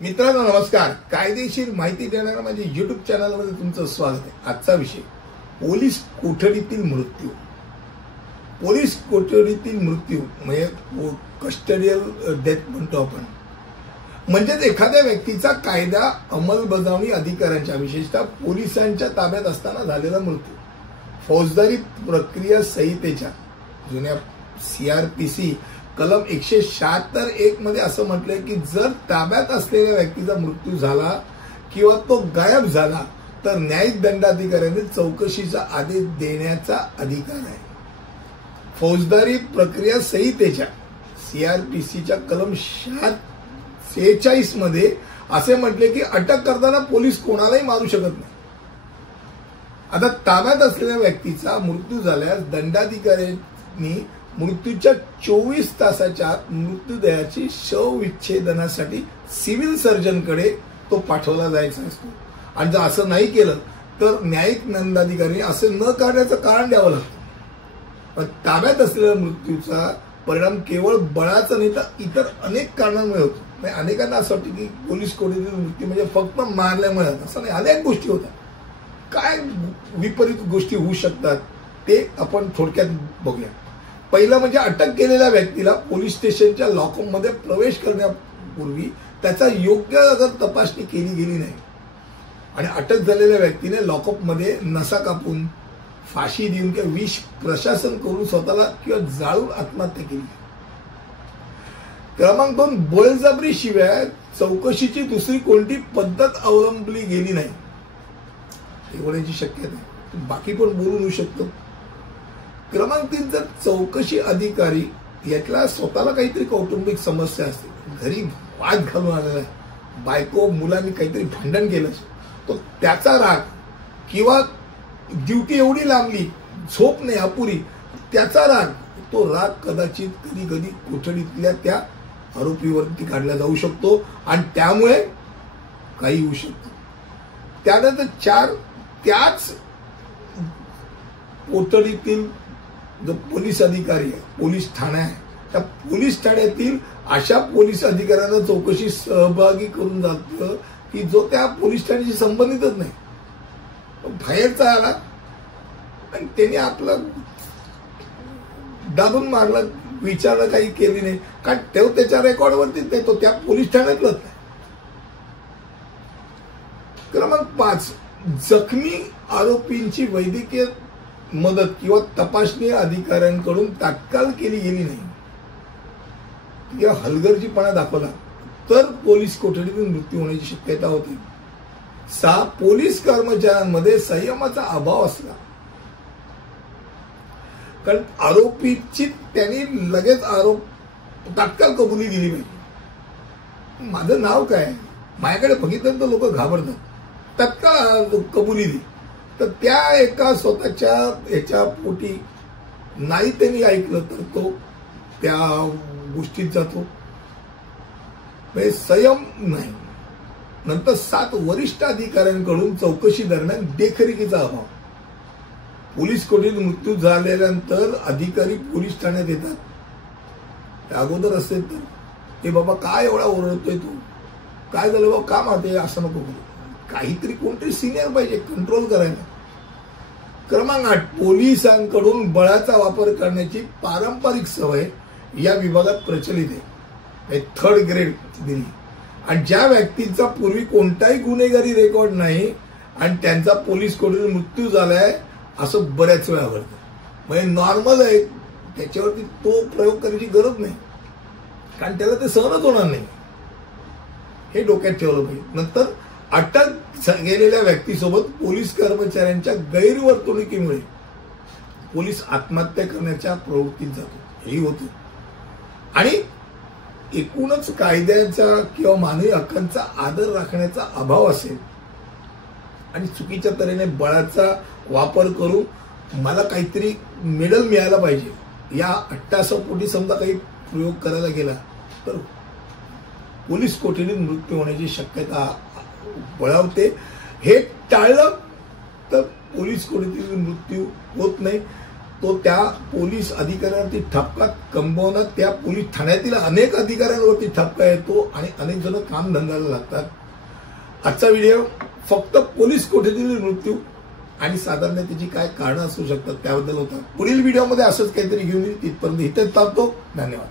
मित्रांनो नमस्कार. कायदेशीर माहिती देणाऱ्या माझ्या YouTube चॅनलमध्ये तुमचं स्वागत आहे. आजचा विषय पोलीस कोठडीतील मृत्यू. पोलीस कोठडीतील मृत्यू म्हणजे कस्टडियल डेथ म्हणतो आपण. म्हणजेच एखाद्या व्यक्तीचा कायदा अंमलबजावणी अधिकाऱ्यांच्या विशेषतः पोलिसांच्या ताब्यात असताना झालेला मृत्यू. फौजदारी प्रक्रिया संहितेच्या जुन्या CRPC कलम 176(1) मध्ये असं म्हटलंय की जर ताब्यात असलेल्या व्यक्तीचा मृत्यू झाला किंवा तो गायब झाला तर न्यायिक दंडाधिकाऱ्यांनी चौकशीचा आदेश देण्याचा अधिकार आहे. फौजदारी प्रक्रिया संहितेच्या CRPCच्या कलम 46 मध्ये असे म्हटले की अटक करताना पोलीस कोणालाही मारू शकत नाही. आता ताब्यात असलेल्या व्यक्तीचा मृत्यू झाल्यास दंडाधिकाऱ्यांनी मृत्यूच्या 24 तासाच्या मृत्यूदयाची शवविच्छेदनासाठी सिव्हिल सर्जनकडे तो पाठवला जायचा असतो. आणि जर असं नाही केलं तर न्यायिक दंडाधिकारी असे न करण्याचं कारण द्यावं लागतं. पण ताब्यात असलेल्या मृत्यूचा परिणाम केवळ बळाचा नाही तर इतर अनेक कारणांमुळे होतो. अनेकांना असं वाटतं की पोलीस कोठडीतील मृत्यू म्हणजे फक्त मारल्यामुळे असं नाही, अनेक गोष्टी होतात. काय विपरीत गोष्टी होऊ शकतात ते आपण थोडक्यात बघूया. पहिलं म्हणजे अटक केलेल्या व्यक्तीला पोलीस स्टेशनच्या लॉकअपमध्ये प्रवेश करण्यापूर्वी त्याचा योग्य अगर तपासणी केली गेली नाही आणि अटक झालेल्या व्यक्तीने लॉकअपमध्ये नसा कापून, फाशी देऊन किंवा विष प्रशासन करून स्वतःला किंवा जाळून आत्महत्या केली. क्रमांक 2, बळजबरी शिवाय चौकशीची दुसरी कोणती पद्धत अवलंबली गेली नाही. होण्याची शक्यता आहे, बाकी पण बोलून होऊ शकतो. क्रमांक 3, जर चौकशी अधिकारी यातला स्वतःला काहीतरी कौटुंबिक समस्या असते, घरी वाद घालून आलेला आहे, बायको मुलांनी काहीतरी भांडण केलं, तो त्याचा राग किंवा ड्युटी एवढी लांबली, झोप नाही अपुरी, त्याचा राग, तो राग कदाचित कधी कधी कोठडीतल्या त्या आरोपीवरती काढला जाऊ शकतो आणि त्यामुळे काही होऊ शकतं. त्यानंतर 4, त्याच कोठडीतील जो पोलीस अधिकारी आहे, पोलीस ठाणा आहे, त्या पोलीस ठाण्यातील अशा पोलीस अधिकाऱ्यांना चौकशी सहभागी करून जातं की जो त्या पोलीस ठाण्याशी संबंधितच नाही, बाहेरचा आला आणि त्याने आपलं दाबून मारलं, विचारलं, काही केली नाही, कारण तो त्याच्या रेकॉर्डवरतीच नाही, तो त्या पोलीस ठाण्यातलंच नाही. क्रमांक 5, जखमी आरोपींची वैद्यकीय मदत किंवा तपासणी अधिकाऱ्यांकडून तात्काळ केली गेली नाही किंवा हलगर्जीपणा दाखवला तर पोलीस कोठडीतून मृत्यू होण्याची शक्यता होती. 6, पोलीस कर्मचाऱ्यांमध्ये संयमाचा अभाव असला, कारण आरोपीची त्यांनी लगेच आरोप तात्काळ कबुली दिली पाहिजे. माझं नाव काय, माझ्याकडे बघितलं तर लोक घाबरतात, तात्काळ कबुली दिली, तर त्या एका स्वतःच्या ह्याच्या पोटी नाही त्यांनी ऐकलं तर तो त्या गोष्टीत जातो, म्हणजे संयम नाही. नंतर 7, वरिष्ठ अधिकाऱ्यांकडून चौकशी दरम्यान देखरेखीचा अभाव. पोलीस कोठडीत मृत्यू झाल्यानंतर अधिकारी पोलीस ठाण्यात येतात, त्या अगोदर असेल तर हे बाबा काय एवढा ओरडतोय तू, काय झालं बाबा, का मारतोय, असं नको करू, काहीतरी कोणतरी सिनियर पाहिजे कंट्रोल करायला. क्रमांक 8, पोलिसांकडून बळाचा वापर करण्याची पारंपरिक सवय या विभागात प्रचलित आहे, 3rd ग्रेड दिली. आणि ज्या व्यक्तींचा पूर्वी कोणताही गुन्हेगारी रेकॉर्ड नाही आणि त्यांचा पोलीस कोठडीत मृत्यू झालाय असं बऱ्याच वेळा घडतं, म्हणजे नॉर्मल आहे, त्याच्यावरती तो प्रयोग करण्याची गरज नाही, कारण त्याला ते सहनच होणार नाही, हे डोक्यात ठेवलं पाहिजे. नंतर अटक गेलेल्या व्यक्तीसोबत पोलीस कर्मचाऱ्यांच्या गैरवर्तणुकीमुळे पोलीस आत्महत्या करण्याच्या प्रवृत्तीत जातो, हेही होतं. आणि एकूणच कायद्याचा किंवा मानवी हक्कांचा आदर राखण्याचा अभाव असेल आणि चुकीच्या तऱ्हेने बळाचा वापर करून मला काहीतरी मेडल मिळायला पाहिजे या अट्टासापोटी समजा काही प्रयोग करायला गेला तर पोलीस कोठडीत मृत्यू होण्याची शक्यता बळावते. हे टाळलं तर पोलीस कोठडीतील मृत्यू होत नाही. तो त्या पोलीस अधिकाऱ्यांवरती ठपका कंबवणार, त्या पोलीस ठाण्यातील अनेक अधिकाऱ्यांवरती ठपका येतो आणि अनेक जण काम धंद्याला लागतात। आजचा व्हिडिओ फक्त पोलीस कोठडीतील मृत्यू आणि साधारण त्याची काय कारणं असू शकतात त्याबद्दल होता। पुढील व्हिडिओमध्ये असंच काहीतरी घेऊन येईल, तिथपर्यंत इथेच थांबतो। धन्यवाद।